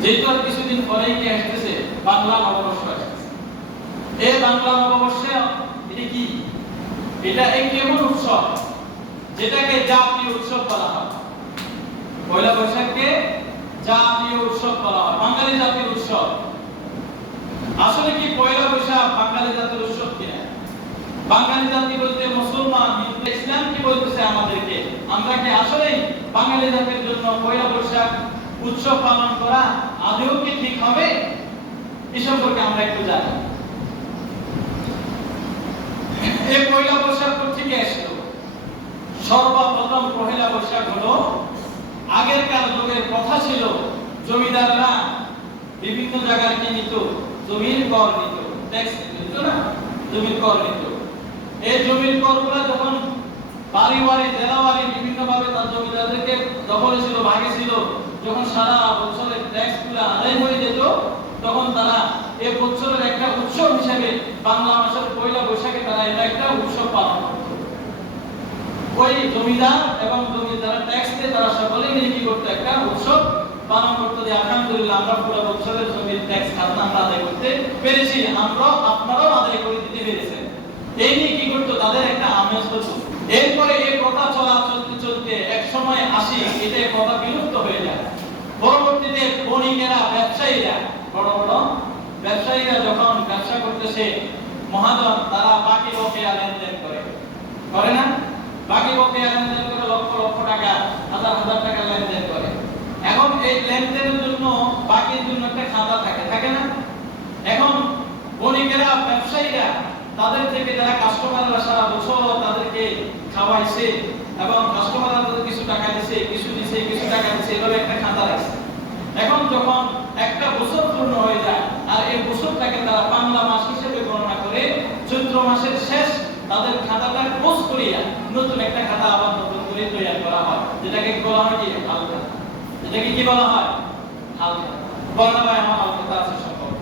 যেহেতু আর কিছুদিন পরেই কি আসতেছে বাংলা নববর্ষ আসতেছে। এই বাংলা নববর্ষে এটা কি, এটা এক এমন উৎসব যেটাকে জাতীয় উৎসব বলা হয়। পয়লা বৈশাখকে জাতীয় উৎসব বলা হয়, বাঙালি জাতীয় উৎসব। আসলে কি পয়লা বৈশাখ বাঙালি জাতীয় উৎসব কিনা? বাঙালি জাতি বলতে মুসলমান, হিন্দু, ইসলাম কি বলতেছে আমাদেরকে? আমরা কি আসলেই বাঙালি জাতির জন্য পয়লা বৈশাখ উৎসব পালন করা আদৌ কি ঠিক হবে? এই সম্পর্কে আমরা একটু জানি। এই পয়লা বৈশাখ থেকে আসলো, সর্বপ্রথম পয়লা বৈশাখ হলো আগেরকার যুগের কথা ছিল, জমিদাররা বিভিন্ন জায়গায় কি নিত, জমির কর নিত, ট্যাক্স নিত না, জমির কর নিত। এই জমির করগুলো যখন বাড়ি বাড়ি জেলা বাড়ি বিভিন্ন ভাবে তার জমিদারদেরকে দখলে ছিল, ভাগে ছিল, যখন সারা বছরের ট্যাক্সগুলো আদায় হয়ে যেত, তখন তারা এই বছরের একটা উৎসব হিসেবে বাংলা মাসের পয়লা বৈশাখে তারা এটা একটা উৎসব পালন করত। ওই জমিদার এবং জমিদার ট্যাক্স দিয়ে তারা সকলে মিলে কি করতো, একটা উৎসব পালন করতে। যে আলহামদুলিল্লাহ আমরা পুরো বছরের জমির ট্যাক্স খাজনা আমরা আদায় করতে পেরেছি, আমরা আপনারাও আদায় করে দিতে পেরেছেন, এই নিয়ে কি করতো, তাদের একটা আমেজ হতো। এরপরে এই প্রথা চলতে চলতে এক সময় আসি, এটা প্রথা বিলুপ্ত হয়ে যায়। পরবর্তীতে বণিকেরা, ব্যবসায়ীরা, বড় বড় ব্যবসায়ীরা যখন ব্যবসা করতেছে, মহাজন তারা বাকি বকেয়া লেনদেন করে না? বাকি বকেয়া লেনদেন করে লক্ষ লক্ষ টাকা, হাজার হাজার টাকা লেনদেন করে। এখন এই লেনদেনের জন্য বাকির জন্য একটা খাতা থাকে না? এখন বণিকেরা, ব্যবসায়ীরা তাদের থেকে যারা কাস্টমাররা সারা বছর তাদেরকে খাওয়াইছে এবং কাস্টমাররা তাদের কিছু টাকা দিছে, কিছু টাকা দিছে, এভাবে একটা খাতা রাখছে। এখন যখন একটা বছর পূর্ণ হয়ে যায় আর এই বছরটাকে তারা বাংলা মাস হিসেবে গণনা করে চৈত্র মাসের শেষ তাদের খাতাটা ক্লোজ করিয়া নতুন একটা খাতা আবার নতুন করে তৈরি করা হয়, যেটাকে বলা হয় কি হাল খাতা। এটাকে কি বলা হয়? হাল খাতা। বলা হয় আমার হাল খাতা আছে সম্পর্ক।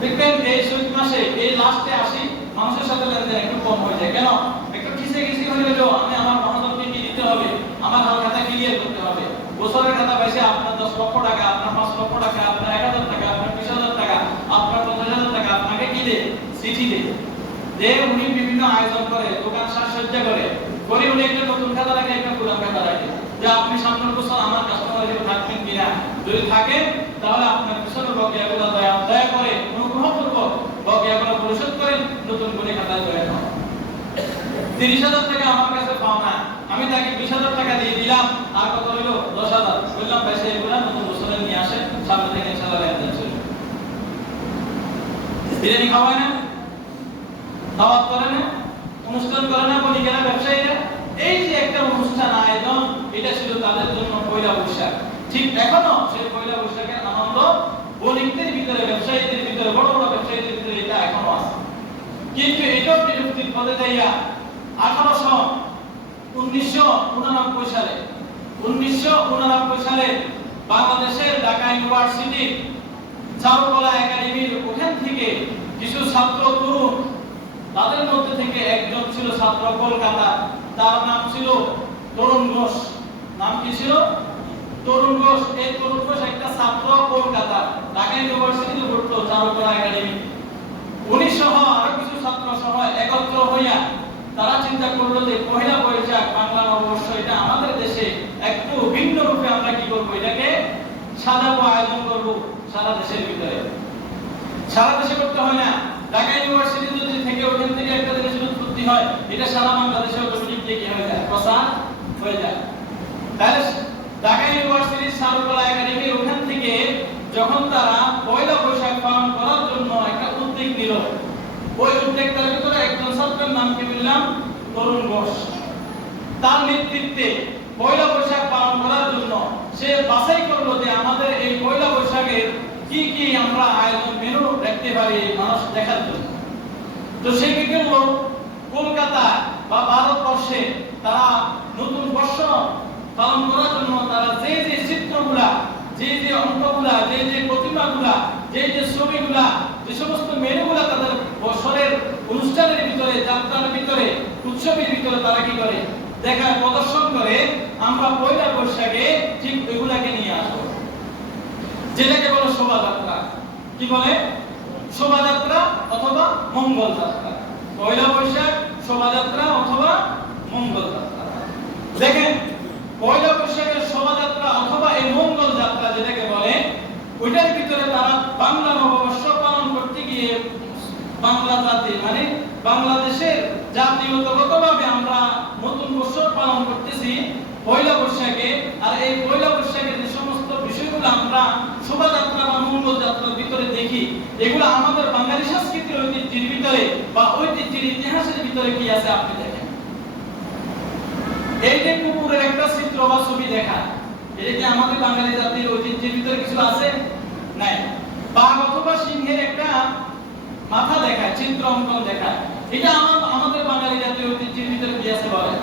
দেখবেন এই চৈত্র মাসে এই লাস্টে আসি মানুষের সাথে লেনদেন একটু কম হয়ে যায়। কেন? একটু খিসে হয়ে গেল, আমি আমার মহাজনকে কি দিতে হবে, আমার হাল খাতা ক্লিয়ার করতে হবে। বছরের খাতা পাইছে আপনার 10 লক্ষ টাকা, আপনার 5 লক্ষ টাকা, আপনার 1000 টাকা, আপনার 20000 টাকা, আপনার 50000 টাকা, আপনাকে কি দে, চিঠি দে। যে উনি বিভিন্ন আয়োজন করে, দোকান সাজসজ্জা করে উনি একটা নতুন খাতা রাখে, একটা পুরান খাতা রাখে, যে আপনি সামনের বছর আমার কাস্টমার হিসেবে থাকবেন কিনা, যদি থাকেন তাহলে আপনার পিছনের বকেয়াগুলো দয়া করে অনুগ্রহপূর্বক বকেয়াগুলো পরিশোধ করেন, নতুন করে খাতায় জয়েন হন। 30,000 টাকা আমার কাছে পাও না, আমি তাকে 20,000 টাকা দিয়ে দিলাম, আর কত হলো 10,000, বললাম পয়সা এগুলো নতুন বছরে নিয়ে আসে, সামনে থেকে ইনশাআল্লাহ লেনদেন চলবে। বিরিয়ানি খাওয়ায় না, দাওয়াত করে না, অনুষ্ঠান করে না বণিকেরা, ব্যবসায়ীরা। এই যে একটা অনুষ্ঠান আয়োজন, এটা ছিল তাদের জন্য পয়লা বৈশাখ। ঠিক এখনো সেই পয়লা বৈশাখের আনন্দ বণিকদের ভিতরে, ব্যবসায়ীদের ভিতরে, বড় বড় ব্যবসায়ীদের ভিতরে এটা এখনো আছে। কিন্তু এটাও বিলুপ্তির পথে যাইয়া 1999 সালে বাংলাদেশের ঢাকা ইউনিভার্সিটি চারুকলা একাডেমির ওখান থেকে কিছু ছাত্র তরুণ, তাদের মধ্যে থেকে একজন ছিল ছাত্র কলকাতা, তার নাম ছিল তরুণ ঘোষ। নাম কি ছিল? তরুণ ঘোষ। এই তরুণ ঘোষ একটা ছাত্র কলকাতা ঢাকা ইউনিভার্সিটিতে পড়তো চারুকলা একাডেমি। উনি সহ আরো কিছু ছাত্র সহ একত্র হইয়া তারা চিন্তা করলো যে পয়লা বৈশাখ বাংলা নববর্ষ, এটা আমাদের দেশে একটু ভিন্ন রূপে আমরা কি করবো, এটাকে সাজাবো, আয়োজন করবো সারা দেশের ভিতরে। সারা দেশে করতে হয় না, ঢাকা ইউনিভার্সিটি যদি থেকে ওখান থেকে একটা জিনিস উৎপত্তি হয়, এটা সারা বাংলাদেশে অটোমেটিক কি হয়ে যায়, প্রসার হয়ে যায়। তাহলে ঢাকা ইউনিভার্সিটির চারুকলা একাডেমির ওখান থেকে যখন তারা পয়লা বৈশাখ পালন করার জন্য একটা উদ্যোগ নিল, ওই উদ্যোগটার ভিতরে একজন ছাত্রের নাম কি বললাম, তরুণ ঘোষ। তার নেতৃত্বে পয়লা বৈশাখ পালন করার জন্য সে বাছাই করলো যে আমাদের এই পয়লা বৈশাখের কি কি আমরা আয়োজন মেনু রাখতে পারি মানুষ দেখার জন্য। তো সে কি করলো, কলকাতা বা ভারতবর্ষে তারা নতুন বর্ষ পালন করার জন্য তারা যে যে চিত্রগুলা, যে যে অঙ্কগুলা, যে যে প্রতিমাগুলা, যে যে ছবিগুলা, যে সমস্ত মেনুগুলা তাদের বছরের অনুষ্ঠানের ভিতরে, যাত্রার ভিতরে, উৎসবের ভিতরে তারা কি করে, দেখায়, প্রদর্শন করে। আমরা পয়লা বৈশাখে ঠিক ওইগুলাকে নিয়ে আসবো, যেটাকে শোভাযাত্রা। কি বলে? শোভাযাত্রা অথবা মঙ্গল যাত্রা। পয়লা বৈশাখ শোভাযাত্রা অথবা মঙ্গল যাত্রা। দেখেন, পয়লা বৈশাখের শোভাযাত্রা অথবা এই মঙ্গল যাত্রা যেটাকে বলে, ওইটার ভিতরে তারা বাংলা নববর্ষ পালন করতে গিয়ে বাংলা জাতি মানে বাংলাদেশের জাতীয়তাগতভাবে আমরা নতুন বছর পালন করতেছি পয়লা বৈশাখে। আর এই পয়লা বৈশাখের যে সমস্ত বিষয়গুলো আমরা শোভাযাত্রা বা মঙ্গল যাত্রার ভিতরে দেখি, এগুলো আমাদের বাঙালি সংস্কৃতির ঐতিহ্যের ভিতরে বা ঐতিহ্যের ইতিহাসের ভিতরে কি আছে আপনি দেখেন। এই যে কুকুরের একটা চিত্র বা ছবি দেখা, এটা কি আমাদের বাঙালি জাতির ঐতিহ্যের ভিতরে কিছু আছে? নাই। বাঘ অথবা সিংহের একটা মাথা দেখায়, চিত্র অঙ্কন দেখায়, এটা আমাদের বাঙালি জাতির ঐতিহ্যের ভিতরে কি আছে বলে?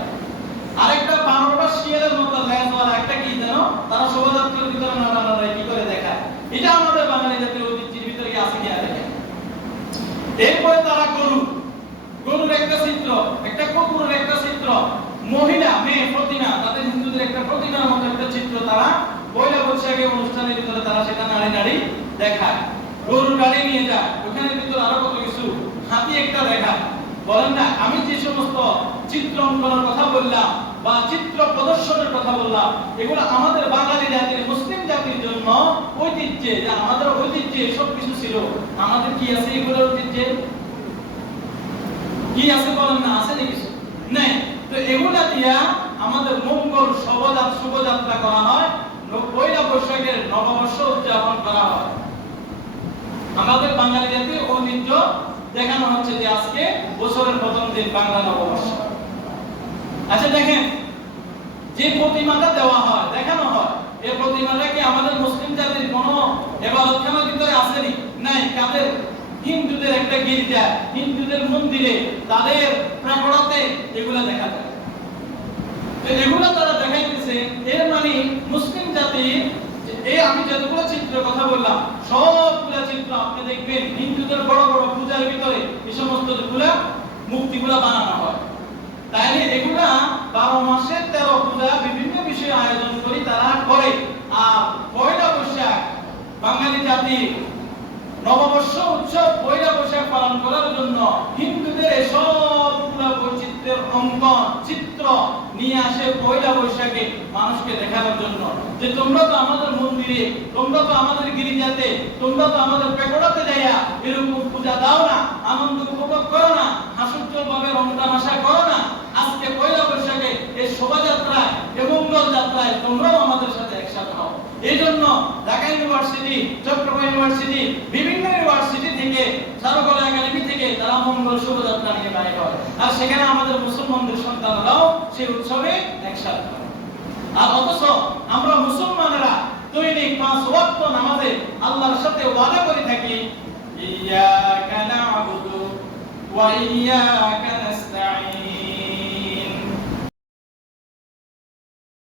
আরেকটা বানর বা শিয়ালের মতো লেজওয়ালা একটা কি জানো, তারা শোভাযাত্রার ভিতরে নাড়ানাড়ি কি করে দেখায়, এটা আমাদের বাঙালি জাতির ঐতিহ্যের ভিতরে কি আছে কিনা দেখেন। এরপরে তারা গরুর একটা চিত্র, একটা কুকুরের একটা চিত্র, মহিলা মেয়ে প্রতিমা, তাদের হিন্দুদের একটা প্রতিমার মতো একটা চিত্র তারা পয়লা বৈশাখে অনুষ্ঠানের ভিতরে তারা সেটা নাড়ি দেখায়। গরুর গাড়ি নিয়ে যায়, ওখানে ভিতরে আরো কত কিছু, হাতি একটা দেখায়। বলেন না, আমি যে সমস্ত চিত্র অঙ্কনের কথা বললাম বা চিত্র প্রদর্শনের কথা বললাম, এগুলো আমাদের বাঙালি জাতির মুসলিম জাতির জন্য ঐতিহ্যে, যে আমাদের ঐতিহ্যে সব কিছু ছিল। আমাদের কি আছে এগুলোর ঐতিহ্যে? কি আছে বলেন না, আছে নাকি কিছু? নাই। তো এগুলা দিয়া আমাদের মঙ্গল শোভাযাত্রা করা হয়, পয়লা বৈশাখের নববর্ষ উদযাপন করা হয়। আমাদের বাঙালি জাতির ঐতিহ্য দেখানো হচ্ছে যে আজকে বছরের প্রথম দিন বাংলা নববর্ষ। আচ্ছা দেখেন, যে প্রতিমাটা দেওয়া হয়, দেখানো হয়, এই প্রতিমাটা কি আমাদের মুসলিম জাতির কোনো ইবাদতখানার ভিতরে আসেনি? নাই। কাদের? হিন্দুদের একটা গির্জা, হিন্দুদের মন্দিরে, তাদের প্রাঙ্গণে এগুলা দেখা যায়। এগুলা তারা দেখাইতেছে, এর মানে মুসলিম জাতি এই আমি যতগুলো চিত্র কথা বললাম, সবগুলা চিত্র আপনি দেখবেন হিন্দুদের বড় বড় পূজার ভিতরে এই সমস্ত গুলা মূর্তিগুলা বানানো হয়। তাইলে এগুলা 12 মাসের 13 পূজা বিভিন্ন বিষয়ে আয়োজন করি তারা করে। আর পয়লা বৈশাখ বাঙালি জাতি নববর্ষ উৎসব পয়লা বৈশাখ পালন করার জন্য হিন্দুদের সবগুলা বৈচিত্র্যের অঙ্কন চিত্র নিয়ে আসে পয়লা বৈশাখে মানুষকে দেখানোর জন্য, যে তোমরা তো আমাদের মন্দিরে, তোমরা তো আমাদের গির্জাতে, তোমরা তো আমাদের পেগোডাতে যাইয়া এরকম পূজা দাও না, আনন্দ উপভোগ করো না, হাস্যোজ্জ্বল ভাবে রং তামাশা করো না। আজকে পয়লা বৈশাখে এই শোভাযাত্রায় এবং মঙ্গল যাত্রায় তোমরাও আমাদের সাথে একসাথে হও। এই জন্য ঢাকা ইউনিভার্সিটি, চট্টগ্রাম ইউনিভার্সিটি, বিভিন্ন ইউনিভার্সিটি থেকে, চারুকলা একাডেমি থেকে তারা মঙ্গল শোভাযাত্রা নিয়ে বাইর হয়। আর সেখানে আমাদের মুসলমানদের সন্তানরাও সেই উৎসবে একসাথে হয়। আর অথচ আমরা মুসলমানেরা দৈনিক 5 ওয়াক্ত নামাজে আল্লাহর সাথে ওয়াদা করে থাকি, ইয়াকা না'বুদু ওয়া ইয়াকা